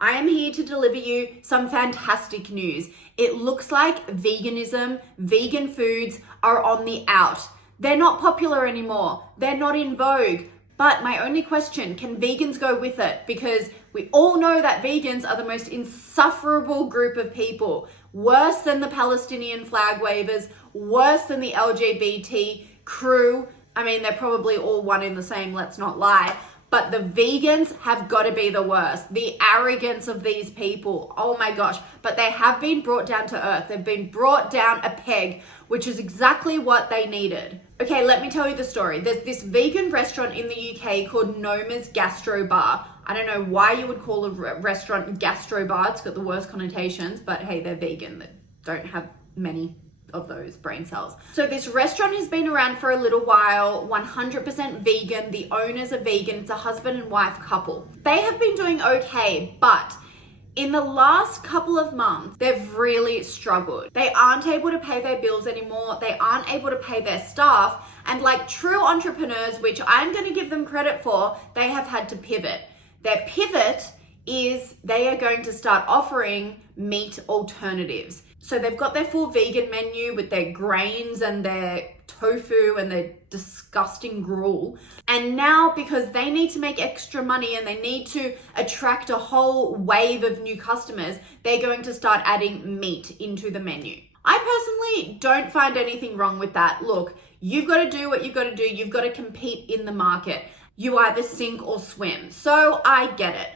I am here to deliver you some fantastic news. It looks like veganism, vegan foods are on the out. They're not popular anymore. They're not in vogue. But my only question, can vegans go with it? Because we all know that vegans are the most insufferable group of people. Worse than the Palestinian flag wavers, worse than the LGBT crew. I mean, they're probably all one in the same, let's not lie. But the vegans have got to be the worst. The arrogance of these people, oh my gosh. But they have been brought down to earth. They've been brought down a peg, which is exactly what they needed. Okay, let me tell you the story. There's this vegan restaurant in the UK called Noma's Gastro Bar. I don't know why you would call a restaurant gastro bar. It's got the worst connotations, but hey, they're vegan. They don't have many of those brain cells. So this restaurant has been around for a little while, 100% vegan. The owners are vegan. It's a husband and wife couple. They have been doing okay, but in the last couple of months, they've really struggled. They aren't able to pay their bills anymore. They aren't able to pay their staff. And like true entrepreneurs, which I'm going to give them credit for, they have had to pivot. Their pivot is they are going to start offering meat alternatives. So they've got their full vegan menu with their grains and their tofu and their disgusting gruel. And now, because they need to make extra money and they need to attract a whole wave of new customers, they're going to start adding meat into the menu. I personally don't find anything wrong with that. Look, you've got to do what you've got to do. You've got to compete in the market. You either sink or swim. So I get it.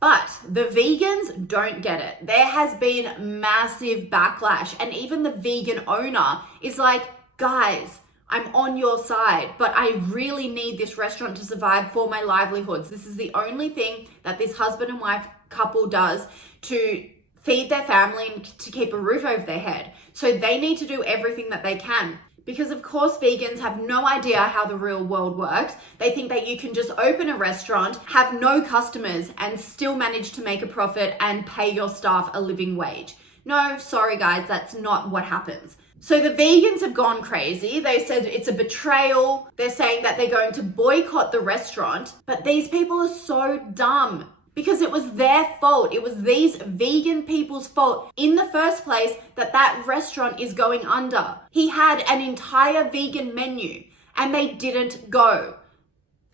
But the vegans don't get it. There has been massive backlash, and even the vegan owner is like, guys, I'm on your side, but I really need this restaurant to survive for my livelihoods. This is the only thing that this husband and wife couple does to feed their family and to keep a roof over their head. So they need to do everything that they can. Because of course vegans have no idea how the real world works. They think that you can just open a restaurant, have no customers, and still manage to make a profit and pay your staff a living wage. No, sorry guys, that's not what happens. So the vegans have gone crazy. They said it's a betrayal. They're saying that they're going to boycott the restaurant. But these people are so dumb. Because it was their fault. It was these vegan people's fault in the first place that restaurant is going under. He had an entire vegan menu and they didn't go.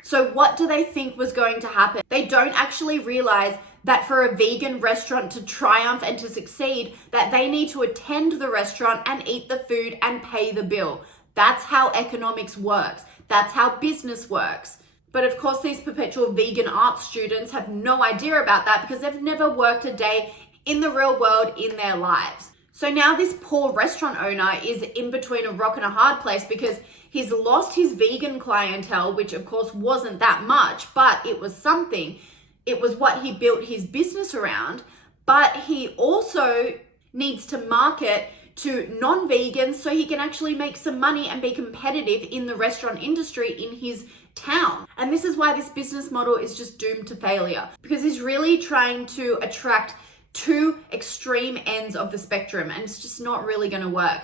So what do they think was going to happen? They don't actually realize that for a vegan restaurant to triumph and to succeed, that they need to attend the restaurant and eat the food and pay the bill. That's how economics works. That's how business works. But of course, these perpetual vegan art students have no idea about that because they've never worked a day in the real world in their lives. So now this poor restaurant owner is in between a rock and a hard place because he's lost his vegan clientele, which of course wasn't that much, but it was something. It was what he built his business around. But he also needs to market to non-vegans so he can actually make some money and be competitive in the restaurant industry in his town. And this is why this business model is just doomed to failure, because he's really trying to attract two extreme ends of the spectrum, and it's just not really going to work.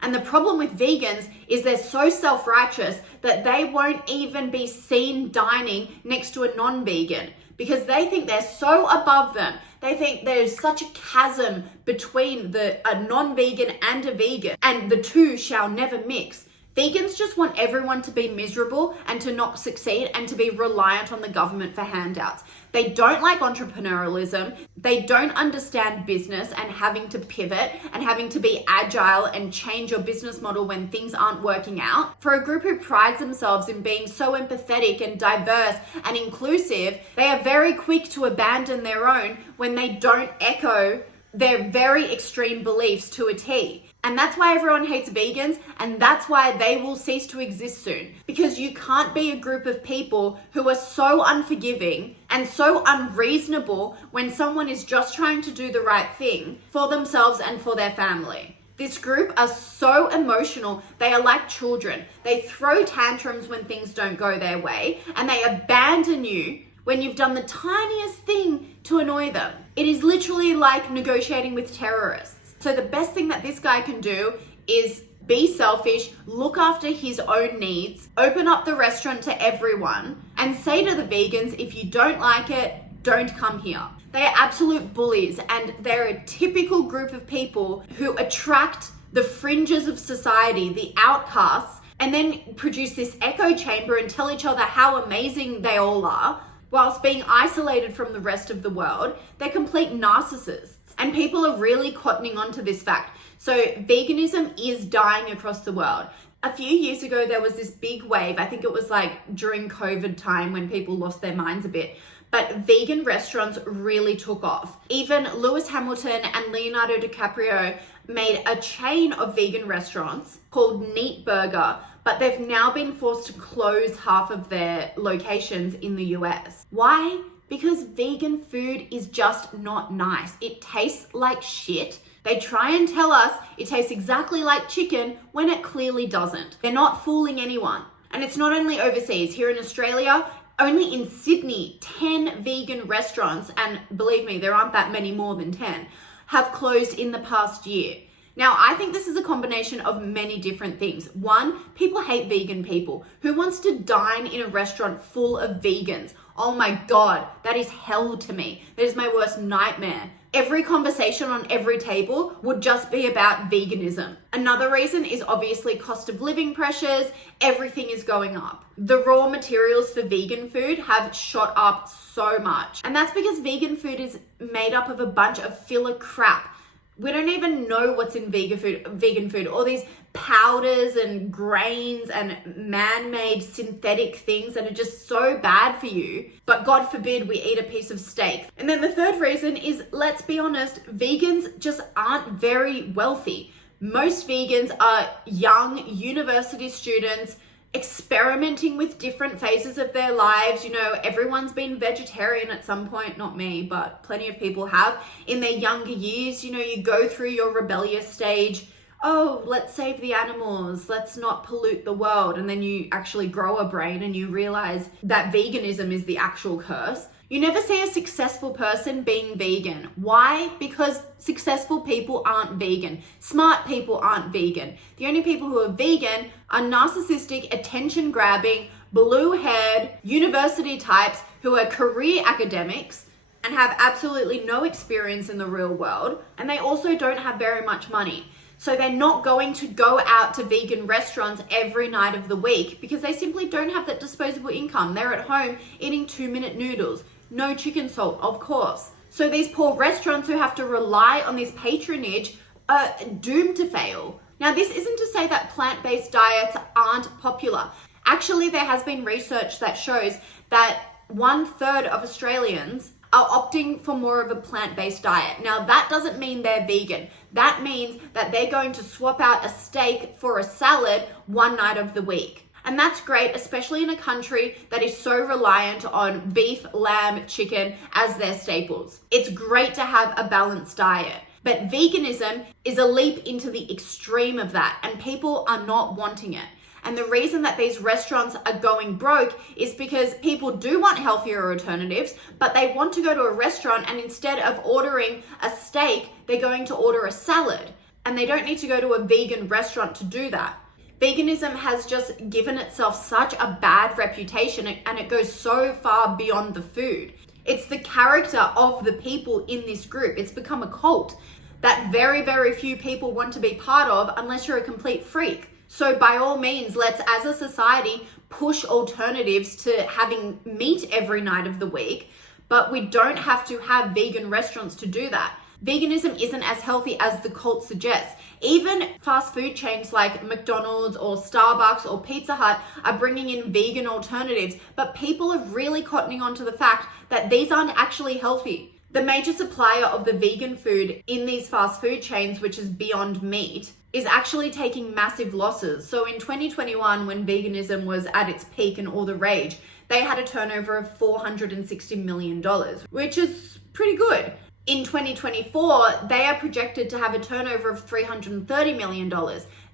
And the problem with vegans is they're so self-righteous that they won't even be seen dining next to a non-vegan because they think they're so above them. They think there's such a chasm between a non-vegan and a vegan, and the two shall never mix. Vegans just want everyone to be miserable and to not succeed and to be reliant on the government for handouts. They don't like entrepreneurialism. They don't understand business and having to pivot and having to be agile and change your business model when things aren't working out. For a group who prides themselves in being so empathetic and diverse and inclusive, they are very quick to abandon their own when they don't echo their very extreme beliefs to a T. And that's why everyone hates vegans, and that's why they will cease to exist soon. Because you can't be a group of people who are so unforgiving and so unreasonable when someone is just trying to do the right thing for themselves and for their family. This group are so emotional. They are like children. They throw tantrums when things don't go their way, and they abandon you when you've done the tiniest thing to annoy them. It is literally like negotiating with terrorists. So the best thing that this guy can do is be selfish, look after his own needs, open up the restaurant to everyone, and say to the vegans, if you don't like it, don't come here. They are absolute bullies, and they're a typical group of people who attract the fringes of society, the outcasts, and then produce this echo chamber and tell each other how amazing they all are, whilst being isolated from the rest of the world. They're complete narcissists. And people are really cottoning on to this fact. So veganism is dying across the world. A few years ago, there was this big wave. I think it was like during COVID time when people lost their minds a bit. But vegan restaurants really took off. Even Lewis Hamilton and Leonardo DiCaprio made a chain of vegan restaurants called Neat Burger, but they've now been forced to close half of their locations in the US. Why? Because vegan food is just not nice. It tastes like shit. They try and tell us it tastes exactly like chicken when it clearly doesn't. They're not fooling anyone. And it's not only overseas. Here in Australia, only in Sydney, 10 vegan restaurants, and believe me, there aren't that many more than 10, have closed in the past year. Now, I think this is a combination of many different things. One, people hate vegan people. Who wants to dine in a restaurant full of vegans? Oh my God, that is hell to me. That is my worst nightmare. Every conversation on every table would just be about veganism. Another reason is obviously cost of living pressures. Everything is going up. The raw materials for vegan food have shot up so much. And that's because vegan food is made up of a bunch of filler crap. We don't even know what's in vegan food. All these powders and grains and man-made synthetic things that are just so bad for you. But God forbid we eat a piece of steak. And then the third reason is, let's be honest, vegans just aren't very wealthy. Most vegans are young university students experimenting with different phases of their lives. You know, everyone's been vegetarian at some point, not me, but plenty of people have in their younger years. You know, you go through your rebellious stage. Oh, let's save the animals. Let's not pollute the world. And then you actually grow a brain and you realize that veganism is the actual curse. You never see a successful person being vegan. Why? Because successful people aren't vegan. Smart people aren't vegan. The only people who are vegan are narcissistic, attention-grabbing, blue-haired university types who are career academics and have absolutely no experience in the real world. And they also don't have very much money. So they're not going to go out to vegan restaurants every night of the week because they simply don't have that disposable income. They're at home eating 2-minute noodles. No chicken salt, of course. So these poor restaurants who have to rely on this patronage are doomed to fail. Now, this isn't to say that plant-based diets aren't popular. Actually, there has been research that shows that 1/3 of Australians are opting for more of a plant-based diet. Now, that doesn't mean they're vegan. That means that they're going to swap out a steak for a salad one night of the week. And that's great, especially in a country that is so reliant on beef, lamb, chicken as their staples. It's great to have a balanced diet. But veganism is a leap into the extreme of that, and people are not wanting it. And the reason that these restaurants are going broke is because people do want healthier alternatives, but they want to go to a restaurant and instead of ordering a steak, they're going to order a salad. And they don't need to go to a vegan restaurant to do that. Veganism has just given itself such a bad reputation, and it goes so far beyond the food. It's the character of the people in this group. It's become a cult that very, very few people want to be part of unless you're a complete freak. So by all means, let's, as a society, push alternatives to having meat every night of the week, but we don't have to have vegan restaurants to do that. Veganism isn't as healthy as the cult suggests. Even fast food chains like McDonald's or Starbucks or Pizza Hut are bringing in vegan alternatives, but people are really cottoning on to the fact that these aren't actually healthy. The major supplier of the vegan food in these fast food chains, which is Beyond Meat, is actually taking massive losses. So in 2021, when veganism was at its peak and all the rage, they had a turnover of $460 million, which is pretty good. In 2024, they are projected to have a turnover of $330 million.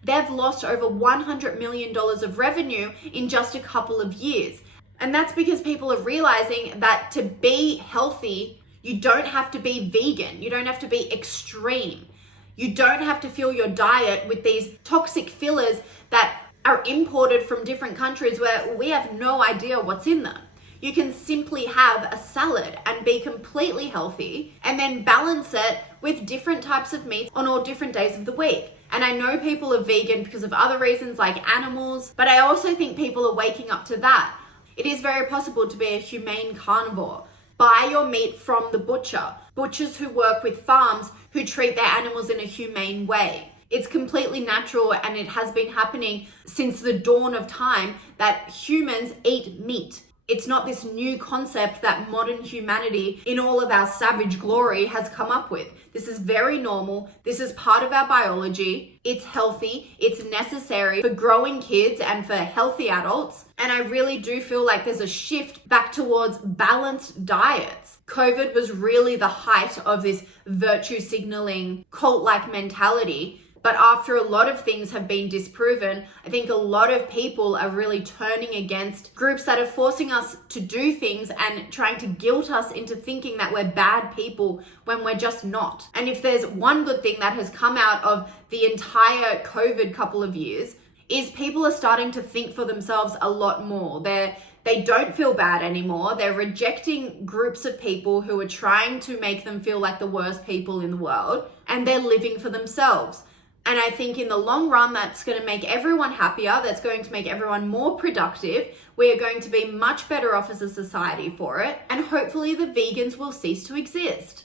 They've lost over $100 million of revenue in just a couple of years. And that's because people are realizing that to be healthy, you don't have to be vegan. You don't have to be extreme. You don't have to fill your diet with these toxic fillers that are imported from different countries where we have no idea what's in them. You can simply have a salad and be completely healthy, and then balance it with different types of meats on all different days of the week. And I know people are vegan because of other reasons like animals, but I also think people are waking up to that. It is very possible to be a humane carnivore. Buy your meat from the butcher. Butchers who work with farms who treat their animals in a humane way. It's completely natural, and it has been happening since the dawn of time that humans eat meat. It's not this new concept that modern humanity in all of our savage glory has come up with. This is very normal. This is part of our biology. It's healthy. It's necessary for growing kids and for healthy adults. And I really do feel like there's a shift back towards balanced diets. COVID was really the height of this virtue signaling cult-like mentality. But after a lot of things have been disproven, I think a lot of people are really turning against groups that are forcing us to do things and trying to guilt us into thinking that we're bad people when we're just not. And if there's one good thing that has come out of the entire COVID couple of years, is people are starting to think for themselves a lot more. They don't feel bad anymore. They're rejecting groups of people who are trying to make them feel like the worst people in the world, and they're living for themselves. And I think in the long run, that's going to make everyone happier. That's going to make everyone more productive. We are going to be much better off as a society for it. And hopefully the vegans will cease to exist.